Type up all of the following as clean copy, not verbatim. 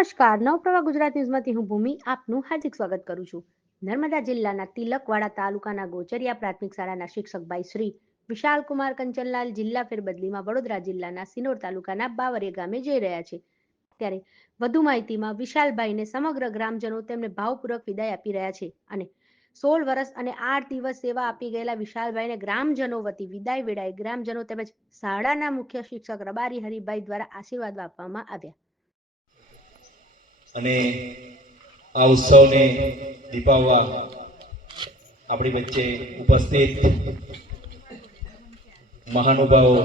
નમસ્કાર, નવપ્રવાહ ગુજરાત ન્યૂઝમાંથી હું ભૂમિ આપનું હાર્દિક સ્વાગત કરું છું. નર્મદા જિલ્લાના તિલકવાડા તાલુકાના ગોચરિયા પ્રાથમિક શાળાના શિક્ષક ભાઈ શ્રી વિશાલકુમાર કંચનલાલ જિલ્લા ફેરબદલીમાં વડોદરા જિલ્લાના સિનોર તાલુકાના બાવરિયા ગામે જઈ રહ્યા છે. ત્યારે વધુ માહિતીમાં વિશાલભાઈને સમગ્ર ગ્રામજનો તેમને ભાવપૂર્વક વિદાય આપી રહ્યા છે અને 16 વર્ષ અને 8 દિવસ સેવા આપી ગયેલા વિશાલભાઈને ગ્રામજનો વતી વિદાય વેળાએ ગ્રામજનો તેમજ શાળાના મુખ્ય શિક્ષક રબારી હરિભાઈ દ્વારા આશીર્વાદ આપવામાં આવ્યા. અને આ ઉત્સવને દીપાવવા આપણી વચ્ચે ઉપસ્થિત મહાનુભાવો,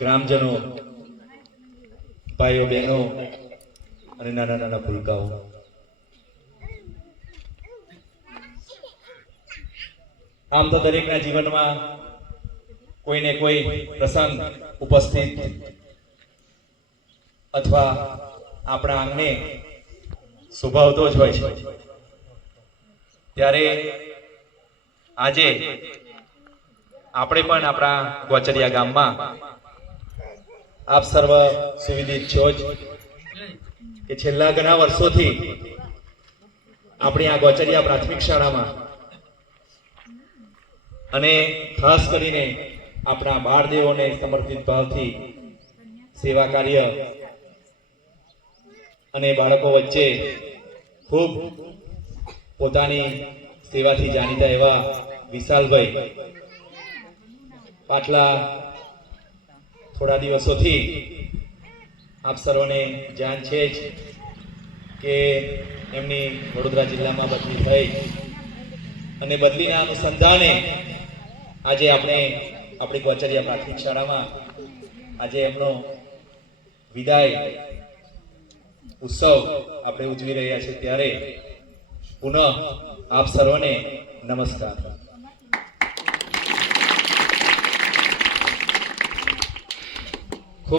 ગ્રામજનો, ભાઈઓ બહેનો અને નાના નાના ભૂલકાઓ, આમ તો દરેકના જીવનમાં કોઈને કોઈ પ્રસંગ ઉપસ્થિત અથવા આપણા આંગણે શોભાવતો જ હોય છે. ત્યારે આજે આપણે પણ આપણા ગોચરિયા ગામમાં આપ સર્વ સુવિદિત છો જ કે છેલ્લા ઘણા વર્ષોથી આપણી આ ગોચરિયા પ્રાથમિક શાળામાં અને ખાસ કરીને આપણા બાળદેવોને સમર્પિત ભાવથી સેવા કાર્ય અને બાળકો વચ્ચે ખૂબ પોતાની સેવાથી જાણીતા એવા વિશાલભાઈ પાછલા થોડા દિવસોથી આપ સર્વને જાણ છે જ કે એમની વડોદરા જિલ્લામાં બદલી થઈ અને બદલીના અનુસંધાને આજે આપણે આપણી ગોચરિયા પ્રાથમિક શાળામાં આજે એમનો વિદાય ઉત્સવ આપણે ઉજવી રહ્યા છીએ. ત્યારે પુનઃ આપ સર્વને નમસ્કાર.